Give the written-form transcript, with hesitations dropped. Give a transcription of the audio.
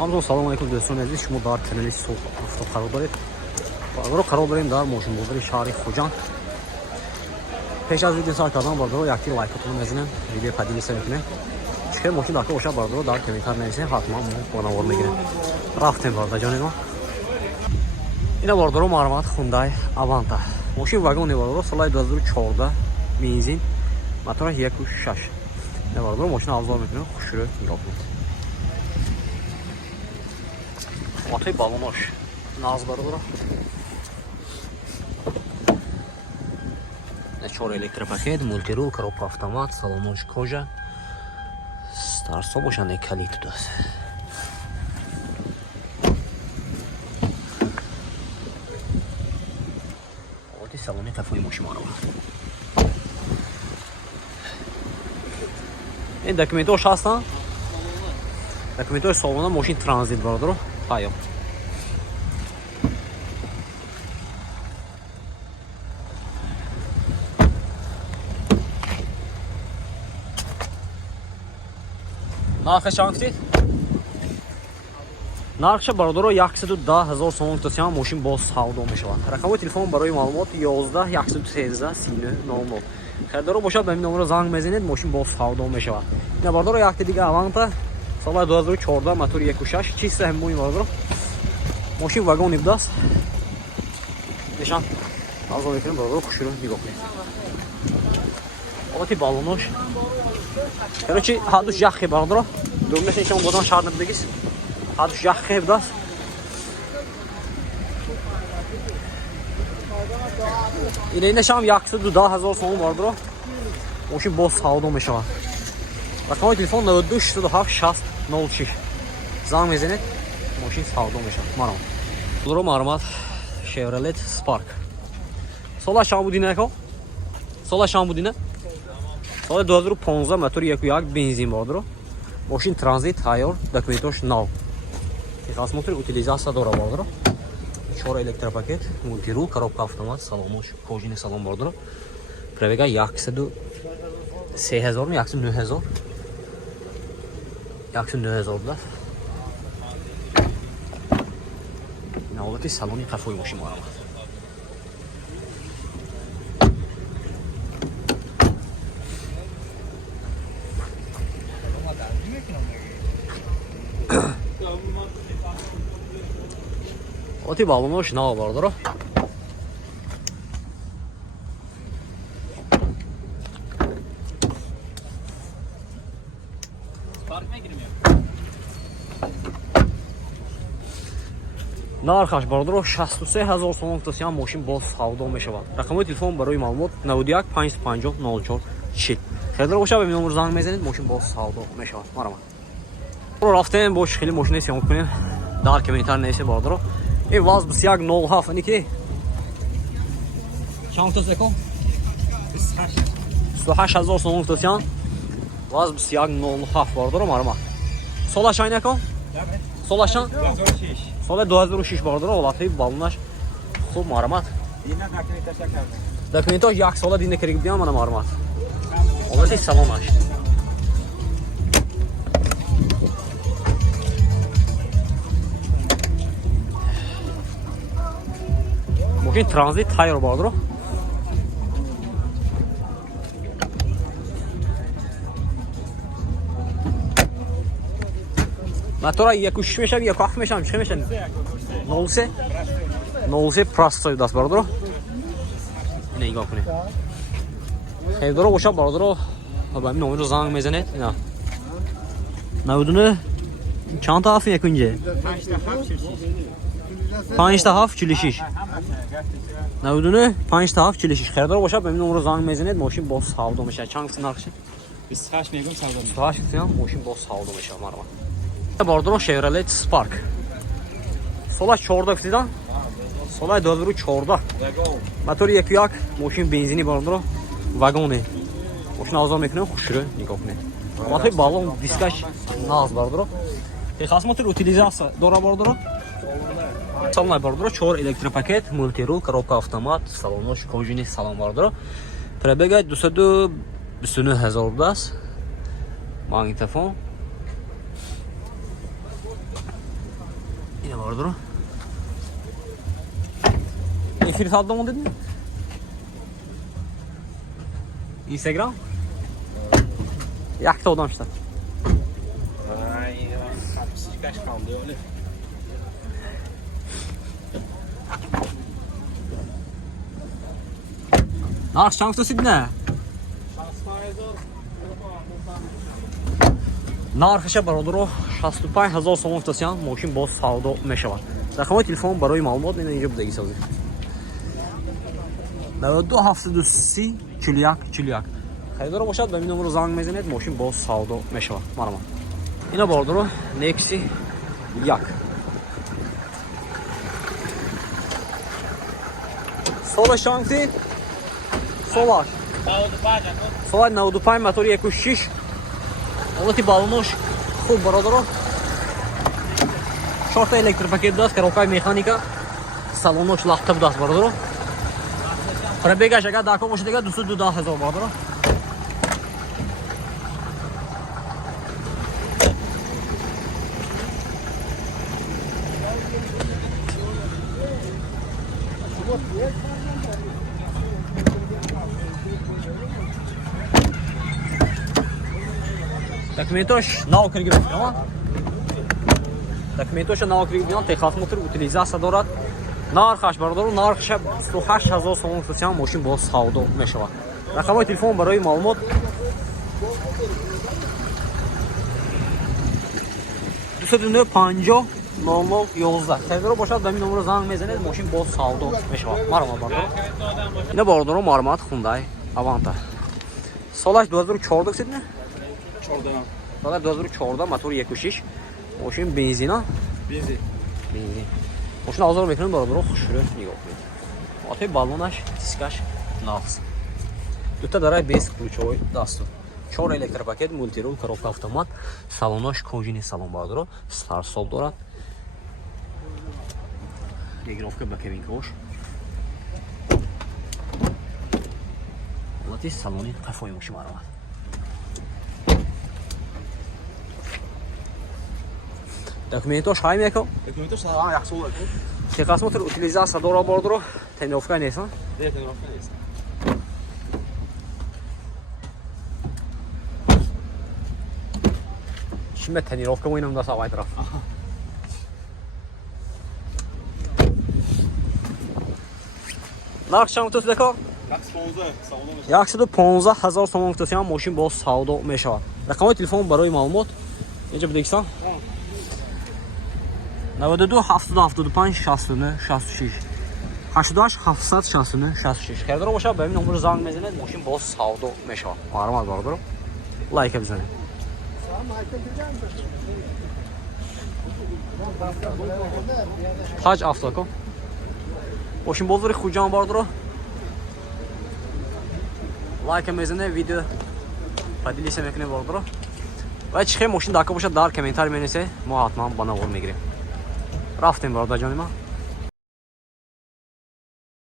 همزون سلام علیکم دوستان عزیز، شما در کانال صبح هفته قرار دارید. باید قرار داریم در ماشین بازار شهر خوجان. پیش از ویدیو ساعت کردن باید یک لایکتون بزنید، ویدیو قدیمی سر کنید. چه ماشین داخل باشه باید در کامنتار نویسید، حتما بانوار میگیریم. رفتیم باید جان ما. اینا باید معلومات خوندای آوانتا. ماشین واگن باید سال 2014 بنزین موتور 1.6. اینا باید ماشین افزار میکنه، خوشوره نگاه کنید. Motoy balonoj nazları var. Чёрный электропакет, мультирул, коробка автомат, салонож кожа. Старсо бошанде калит тудаст. Вот и салоне кафе машинарова. Ин документош ҳастан. Документош салона машин транзит бардро. Hayır. Narxı çanqti? Narxı barodoro 110,000 so'm to'siyan moshin boz savdo mishava. Raqamli telefon baroy ma'lumot 11 113 3900. Xaridor boshab benim nomero zang mezined moshin boz savdo mishava. Ina barodoro yakti diga avanta سال 2014 موتور 1.6 چیست هم بوی باید رو ماشین واگن ابداست نشان افزار میکنیم باید رو خوشی رو نگاه کنید آقا تی بالونوش کرو چی حدوش یخی باید رو دومش اینکه اون بودن شرد نبدگیست حدوش یخی ابداست اینه نشان 110,000 so'm باید رو ماشین باز سعودو میشه رقم تلفن 92 67 60 06 زنگ میزنید ماشین سعودو میشه مرام درو معلومات شیورلت سپارک سال شام بودینه کو سال شام بودینه سال 2015 موتور 1.1 بنزین بود ماشین ترانزیت تایر دکومنتوش نو техас мотор утилизация дора бардро 4 электропакет мультирул коробка автомат салонош кожини салон бардро пробега 103,000 109,000 109,000 да. На улице салоне кафе машин мора. Оти балонош на бардро. нархаш бардро 63,000 so'm to'siyan moshin boz savdo meshavad. Raqamli telefon baroy ma'lumot 91 550 04 40. Xaridor boshab benim номер zang mezinid moshin boz savdo meshavad. Marhamat. Ро рафтем бош хели мошине сиём кунем. Дар комментар несе бардро. И ваз 2107 ники. Чанд тосе ко? 28,000 so'm to'siyan. Vaz 2107 бардро марhamat. Солаш айна ко? Солашан? 2006. سال 2006 بارداره ولاتای بالونش خوب مرمت دینا دکمنتاش یک سال دینه کرد بیام من مرمت اولش سلامش ماشین ترانزیت تایر بارداره موتور 1.6 میشه 1.7 میشه چه میشه 03 پراستای دست برادر اینو نگاه کنید خیلی باشه برادر با همین نمره زنگ میزنید اینا نودونه چند تا هفت یکونجه 5 تا 7 46 نودونه 5 تا 7 46 خیلی باشه با همین نمره زنگ میزنید ماشین باز سعودو میشه چند سال نرخشه 28 میگم سعودو 28 میگم ماشین باز سعودو میشه مرحبا باردرو شیورلت سپارک سالش 14 فیزیدن سالش 2014 موتور 1.1 ماشین بنزینی باردرو واگونه ماشین آزاد میکنه خوشره نگاه کنه موتور بالون دیسکش ناز باردرو خاص موتور утилизация دورا باردرو салон باردرو 4 электропакет мультирул коробка автомат салонош кожини салон باردرو пробега 229,000 магнитофон Yine vardır o. Efir saldı mı dedin? Instagram? Yaktı odam işte. Ay, kapısı kaç kaldı öyle. Narx çankısı sidne? Нархша бародаро 65000 сомон футасиан мошин боз савдо мешавад. Рақамҳои телефон барои маълумот мена инҷо будагӣ созӣ. 9273 41 41. Харидор бошад ба ин номро занг мезанед, мошин боз савдо мешавад. Марҳамат. Ина бародаро Nexi 1. Солаш чанкти? Солаш. 95 мотори 1.6. Олати балонош хуб бародаро. 4 электропакет даст, коробкаи механика. Салонош лахта будаст бародаро. Пробегаш агар дако бошад агар 212,000 бародаро. Документош наокригирифтан. Документош наокригирифтан техосмотр утилизация дорад. Нархаш бародаро, нархша 28000 сомон футасиан мошин боз савдо мешавад. Рақамҳои телефон барои маълумот 209 50 00 11. Харидор бошад ба ин номро занг мезанед, мошин боз савдо мешавад. Марҳамат бародаро. Ина бародаро марҳамат Hyundai Avanta. Солаш 2014 сидне? 14. Соли 2014 мотор 1.6. Мошин бензина. Бензин. Мошин озор мекунем бародаро, хушро нигоҳ кунед. Отои балонаш, дискаш нағз. Дута дарай без ключовой дасту. 4 электропакет, мультирул, коробка автомат, салонош кожини салон бародаро, старсол дорад. Регировка ба кабинкаош. Олати салони қафои мошин марҳамат. Документош ҳай мекун. Документош ҳам як сол аст. Техосмотр утилизация дорад бародаро. Тренировка нест, а? Не, тренировка нест. Şimdi trenirovka o'ynam da sağ taraf. Narx чанд тус дако? 115,000 сомон футасиан мошин боз савдо мешавад. Рақамҳои телефон барои маълумот инҷо бидагисан. 92 775 69 66 88 769 66. Харидор бошад ба ин номро занг мезанед, мошин боз савдо мешавад. Марҳамат бародаро. Лайк бизанед. Таҷ автоко. Мошин бозори хуҷан бародаро. Лайк мезанед, видео поделиса мекунед бародаро. ва чихе мошин дако бошад дар комментарий менависед, мо ҳатман ба навор мегирем. Рафтем бародарҷони ман.